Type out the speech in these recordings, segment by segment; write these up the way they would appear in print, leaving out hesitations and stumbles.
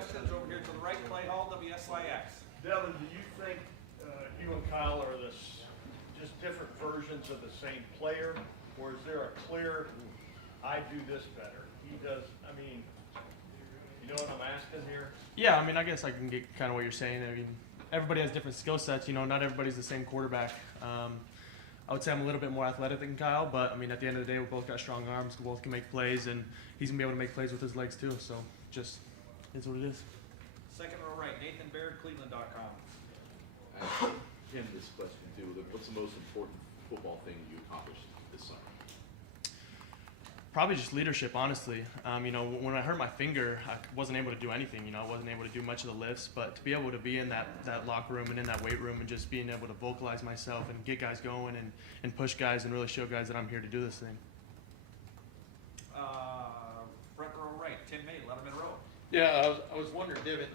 questions over here to the right, Clay Hall, WSYX. Devin, do you think you and Kyle are just different versions of the same player, or is there a clear, I do this better, he does, I mean, you know what I'm asking here? Yeah, I mean, I guess I can get kind of what you're saying. I mean, everybody has different skill sets. You know, not everybody's the same quarterback. I would say I'm a little bit more athletic than Kyle, but I mean, at the end of the day, we both got strong arms. We both can make plays, and he's gonna be able to make plays with his legs too. So, just is what it is. Second row right, Nathan Baird, Cleveland.com. Him this question too. What's the most important football thing you accomplished this summer? Probably just leadership, honestly. You know, when I hurt my finger, I wasn't able to do anything. You know, I wasn't able to do much of the lifts. But to be able to be in that locker room and in that weight room and just being able to vocalize myself and get guys going and push guys and really show guys that I'm here to do this thing. Front row right, Tim May, Letterman Row. Yeah, I was wondering, Devin,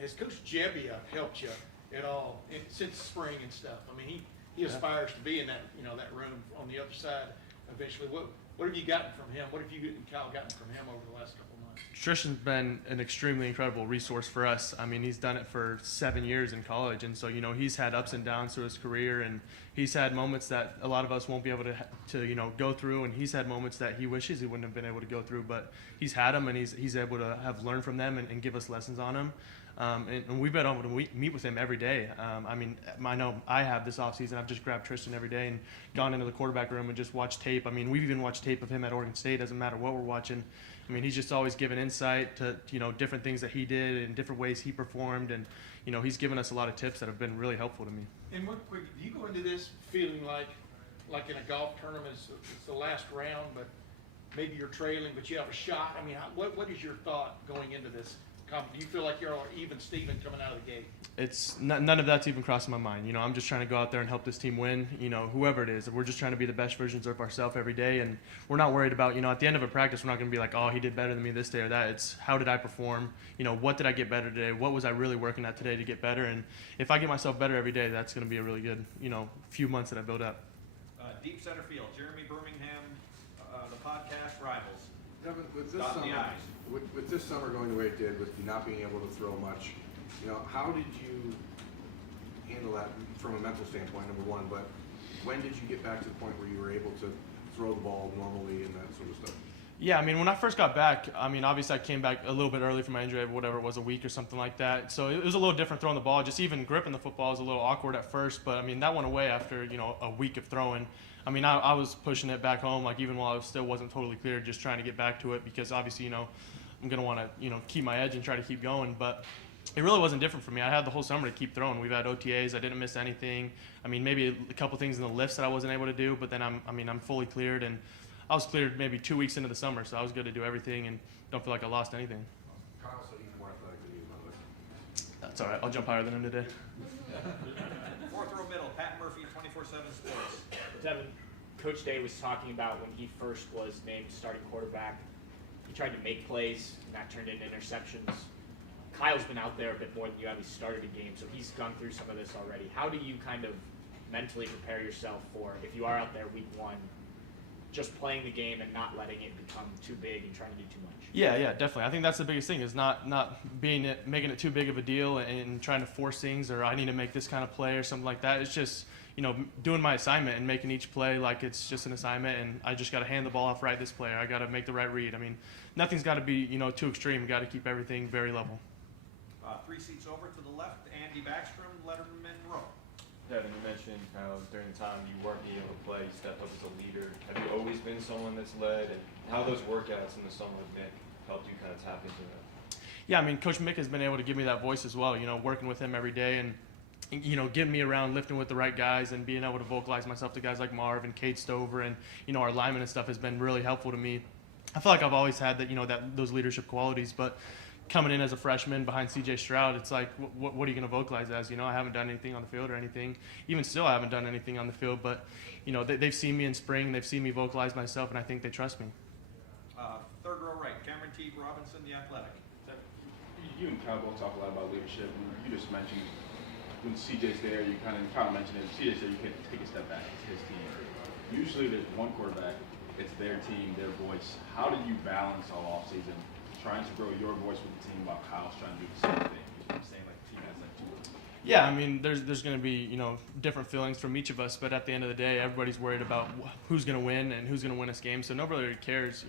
has Coach Jebbia helped you at all since spring and stuff? I mean, he aspires to be in that that room on the other side eventually. What have you gotten from him? What have you and Kyle gotten from him over the last couple of months? Tristan's been an extremely incredible resource for us. I mean, he's done it for 7 years in college, and so he's had ups and downs through his career, and he's had moments that a lot of us won't be able to go through, and he's had moments that he wishes he wouldn't have been able to go through, but he's had them, and he's able to have learned from them and give us lessons on them. And we've been able to meet with him every day. I mean, I know I have this offseason. I've just grabbed Tristan every day and gone into the quarterback room and just watched tape. I mean, we've even watched tape of him at Oregon State. Doesn't matter what we're watching. I mean, he's just always given insight to different things that he did and different ways he performed. And he's given us a lot of tips that have been really helpful to me. And one quick, do you go into this feeling like in a golf tournament, it's the last round, but maybe you're trailing, but you have a shot? I mean, what is your thought going into this? Do you feel like you're even Steven coming out of the gate? It's none of that's even crossing my mind. I'm just trying to go out there and help this team win. Whoever it is, we're just trying to be the best versions of ourselves every day, and we're not worried about. At the end of a practice, we're not going to be like, oh, he did better than me this day or that. It's how did I perform? What did I get better today? What was I really working at today to get better? And if I get myself better every day, that's going to be a really good, few months that I build up. Deep center field, Jeremy Birmingham, the podcast Rivals. Devin, with this summer going the way it did, with you not being able to throw much, how did you handle that from a mental standpoint, number one, but when did you get back to the point where you were able to throw the ball normally and that sort of stuff? Yeah, I mean, when I first got back, I mean, obviously I came back a little bit early from my injury, whatever it was, a week or something like that. So it was a little different throwing the ball. Just even gripping the football was a little awkward at first, but I mean, that went away after, a week of throwing. I mean, I was pushing it back home, like even while I still wasn't totally clear, just trying to get back to it because obviously, I'm going to want to, keep my edge and try to keep going. But it really wasn't different for me. I had the whole summer to keep throwing. We've had OTAs. I didn't miss anything. I mean, maybe a couple things in the lifts that I wasn't able to do, but then I'm fully cleared. And I was cleared maybe 2 weeks into the summer, so I was good to do everything and don't feel like I lost anything. Kyle said he's more athletic than you, by the way. That's all right. I'll jump higher than him today. Fourth row middle, Pat Murphy, 24/7 Sports. Devin, Coach Day was talking about when he first was named starting quarterback. He tried to make plays, and that turned into interceptions. Kyle's been out there a bit more than you have. He started a game, so he's gone through some of this already. How do you kind of mentally prepare yourself for, if you are out there week one, just playing the game and not letting it become too big and trying to do too much? Yeah, definitely. I think that's the biggest thing is not making it too big of a deal and trying to force things or I need to make this kind of play or something like that. It's just, doing my assignment and making each play like it's just an assignment and I just got to hand the ball off right this player. I got to make the right read. I mean, nothing's got to be, too extreme. You got to keep everything very level. 3 seats over to the left, Andy Backstrom, Letterman Row. Devin, you mentioned how during the time you weren't being able to play, you stepped up as a leader. Have you always been someone that's led, and how those workouts in the summer with Mick helped you kind of tap into that? Yeah, I mean, Coach Mick has been able to give me that voice as well, working with him every day and, getting me around, lifting with the right guys and being able to vocalize myself to guys like Marv and Kate Stover and, our linemen and stuff has been really helpful to me. I feel like I've always had that, those leadership qualities, but coming in as a freshman behind C.J. Stroud, it's like, what are you going to vocalize as? I haven't done anything on the field or anything. Even still, I haven't done anything on the field, but, they've seen me in spring, they've seen me vocalize myself, and I think they trust me. Third row right, Cameron T. Robinson, The Athletic. You and Kyle both talk a lot about leadership. You just mentioned when CJ's there, you kind of mentioned it. CJ's there, you can take a step back. It's his team. Usually there's one quarterback, it's their team, their voice. How do you balance all offseason trying to grow your voice with the team while Kyle's trying to do the same thing? You know what I'm saying? Like, you guys like two. Yeah, I mean, there's going to be, different feelings from each of us, but at the end of the day, everybody's worried about who's going to win and who's going to win this game. So nobody really cares,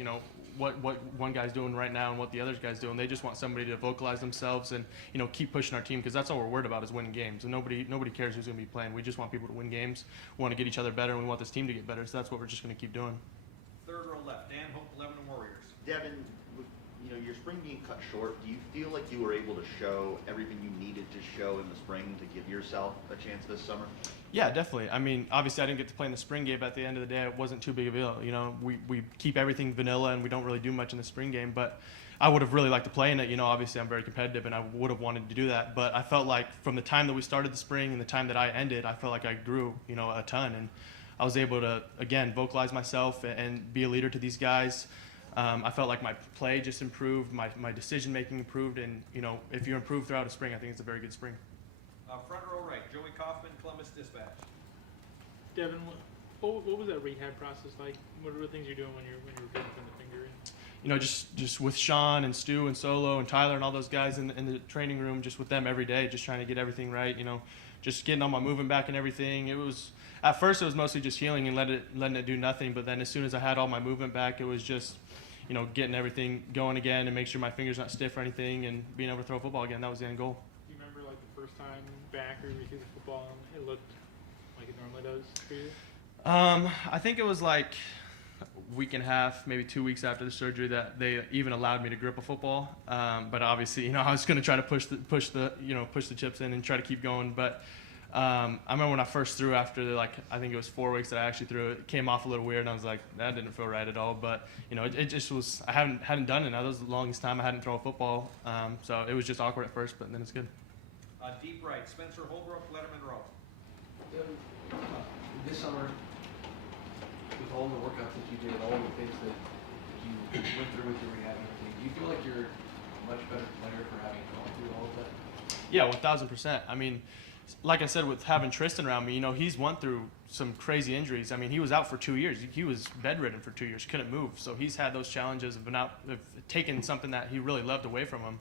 what one guy's doing right now and what the other guy's doing. They just want somebody to vocalize themselves and, keep pushing our team, because that's all we're worried about is winning games. And nobody cares who's going to be playing. We just want people to win games. We want to get each other better, and we want this team to get better. So that's what we're just going to keep doing. Third row left, Dan Hope, Lebanon Warriors. Devin, with your spring being cut short, do you feel like you were able to show everything you needed to show in the spring to give yourself a chance this summer? Yeah, definitely. I mean, obviously I didn't get to play in the spring game, but at the end of the day, it wasn't too big of a deal. We keep everything vanilla and we don't really do much in the spring game, but I would have really liked to play in it. Obviously I'm very competitive and I would have wanted to do that, but I felt like from the time that we started the spring and the time that I ended, I felt like I grew, a ton, and I was able to, again, vocalize myself and be a leader to these guys. I felt like my play just improved, my decision-making improved, and, if you improve throughout a spring, I think it's a very good spring. Front row right, Joey Kaufman, Columbus Dispatch. Devin, what was that rehab process like? What are the things you're doing when you're getting the finger in? Just with Sean and Stu and Solo and Tyler and all those guys in the training room, just with them every day, just trying to get everything right, just getting all my movement back and everything. At first it was mostly just healing and letting it do nothing, but then as soon as I had all my movement back, it was just, getting everything going again and make sure my finger's not stiff or anything and being able to throw a football again. That was the end goal. Do you remember like the first time back or you threw the football and it looked like it normally does for you? I think it was like a week and a half, maybe 2 weeks after the surgery that they even allowed me to grip a football. But obviously, I was going to try to push the chips in and try to keep going. But I remember when I first threw after I think it was 4 weeks that I actually threw it came off a little weird and I was like, that didn't feel right at all. But it just was, I hadn't done it now. That was the longest time I hadn't thrown a football. So it was just awkward at first, but then it's good. Deep right, Spencer Holbrook, Letterman Row. This summer, with all the workouts that you did, all the things that you went through with your rehab and everything, do you feel like you're a much better player for having gone through all of that? Yeah, 1,000%. I mean, like I said, with having Tristan around me, he's went through some crazy injuries. I mean, he was out for 2 years. He was bedridden for 2 years, couldn't move. So he's had those challenges of taking something that he really loved away from him.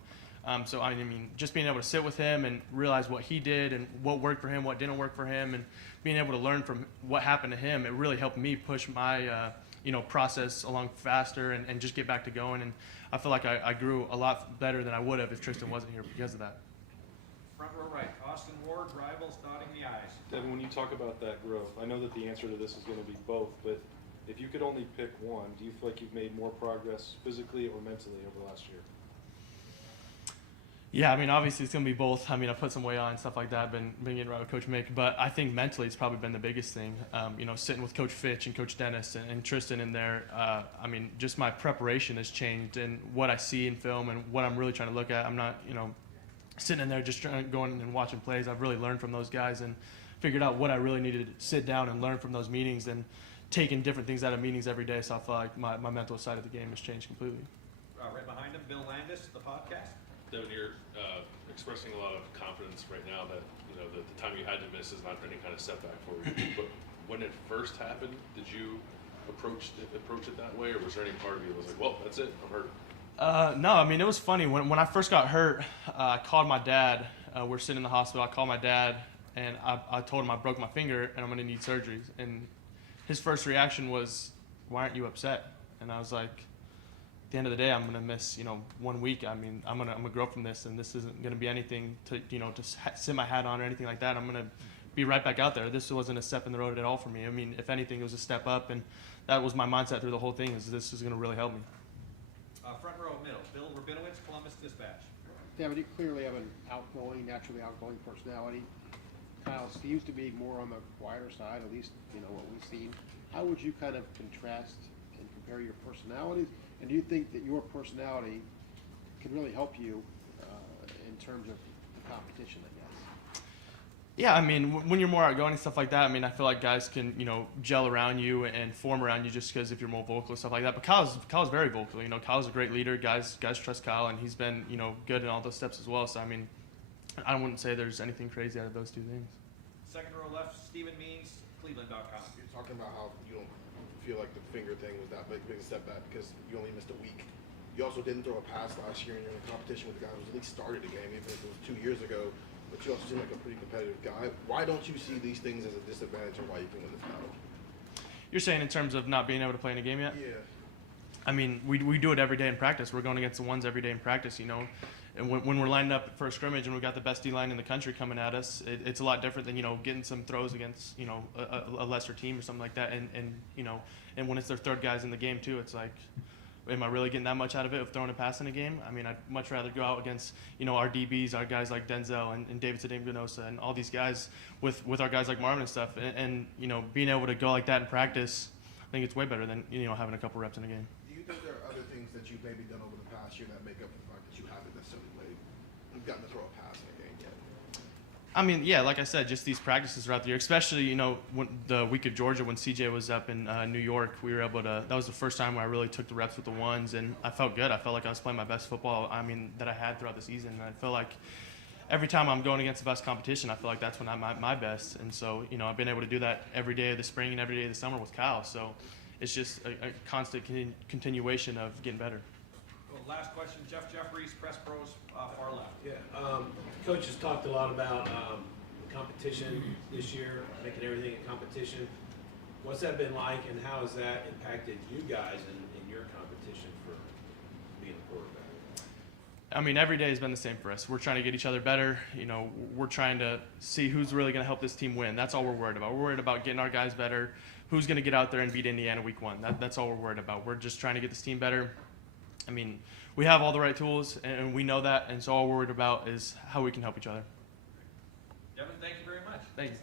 So I mean, just being able to sit with him and realize what he did and what worked for him, what didn't work for him, and being able to learn from what happened to him, it really helped me push my process along faster and just get back to going. And I feel like I grew a lot better than I would have if Tristan wasn't here because of that. Front row right, Austin Ward, Rivals, dotting the I's. Devin, when you talk about that growth, I know that the answer to this is going to be both, but if you could only pick one, do you feel like you've made more progress physically or mentally over the last year? Yeah, I mean, obviously it's going to be both. I mean, I put some weight on and stuff like that. I've been getting right with Coach Mick, but I think mentally it's probably been the biggest thing. Sitting with Coach Fitch and Coach Dennis and Tristan in there, I mean, just my preparation has changed and what I see in film and what I'm really trying to look at. I'm not, sitting in there just going and watching plays. I've really learned from those guys and figured out what I really needed to sit down and learn from those meetings and taking different things out of meetings every day. So I feel like my mental side of the game has changed completely. Right behind him, Bill Landis, the podcast. Devin, you're expressing a lot of confidence right now that the time you had to miss is not any kind of setback for you. But when it first happened, did you approach it that way, or was there any part of you that was like, well, that's it, I'm hurt? No, I mean, it was funny. When I first got hurt, I called my dad. We're sitting in the hospital. I called my dad, and I told him I broke my finger and I'm going to need surgery. And his first reaction was, why aren't you upset? And I was like, at the end of the day, I'm going to miss, 1 week. I mean, I'm going to grow from this, and this isn't going to be anything to, to sit my hat on or anything like that. I'm going to be right back out there. This wasn't a step in the road at all for me. I mean, if anything, it was a step up, and that was my mindset through the whole thing, is this is going to really help me. Front row middle, Bill Rabinowitz, Columbus Dispatch. Devin, you clearly have an naturally outgoing personality. Kyle seems to be more on the quieter side, at least, what we've seen. How would you kind of contrast and compare your personalities? And do you think that your personality can really help you in terms of the competition, I guess? Yeah, I mean, when you're more outgoing and stuff like that, I mean, I feel like guys can, gel around you and form around you just because if you're more vocal and stuff like that. But Kyle's very vocal. Kyle's a great leader. Guys trust Kyle, and he's been, good in all those steps as well. So, I mean, I wouldn't say there's anything crazy out of those two things. Second row left, Stephen Means, Cleveland.com. You're talking about how you don't feel like the finger thing was that big a step back because you only missed a week. You also didn't throw a pass last year, and you're in a competition with the guy who's at least started a game, even if it was 2 years ago. But you also seem like a pretty competitive guy. Why don't you see these things as a disadvantage, and why you can win this battle? You're saying in terms of not being able to play in a game yet? Yeah. I mean, we do it every day in practice. We're going against the ones every day in practice, you know. And when we're lining up for a scrimmage and we've got the best D-line in the country coming at us, it's a lot different than, you know, getting some throws against, you know, a lesser team or something like that. And you know, and when it's their third guys in the game too, it's like, am I really getting that much out of it of throwing a pass in a game? I mean, I'd much rather go out against, you know, our DBs, our guys like Denzel and David Sedem-Ganosa and all these guys with our guys like Marvin and stuff. And, you know, being able to go like that in practice, I think it's way better than, you know, having a couple reps in a game. Do you think there are other things that you've maybe done over the past year that make up for the fact that you haven't necessarily gotten to throw a pass in a game yet? I mean, yeah, like I said, just these practices throughout the year, especially, you know, when the week of Georgia when CJ was up in New York, we were able to, that was the first time where I really took the reps with the ones, and I felt good. I felt like I was playing my best football, I mean, that I had throughout the season. And I feel like every time I'm going against the best competition, I feel like that's when I'm at my best. And so, you know, I've been able to do that every day of the spring and every day of the summer with Kyle. So it's just a constant continuation of getting better. Well, last question, Jeff Jeffries, Press Pros, far left. Yeah, Coach has talked a lot about competition this year, making everything a competition. What's that been like, and how has that impacted you guys in your competition for being a quarterback? I mean, every day has been the same for us. We're trying to get each other better. You know, we're trying to see who's really going to help this team win. That's all we're worried about. We're worried about getting our guys better. Who's going to get out there and beat Indiana week 1? That's all we're worried about. We're just trying to get this team better. I mean, we have all the right tools, and we know that, and so all we're worried about is how we can help each other. Devin, thank you very much. Thanks.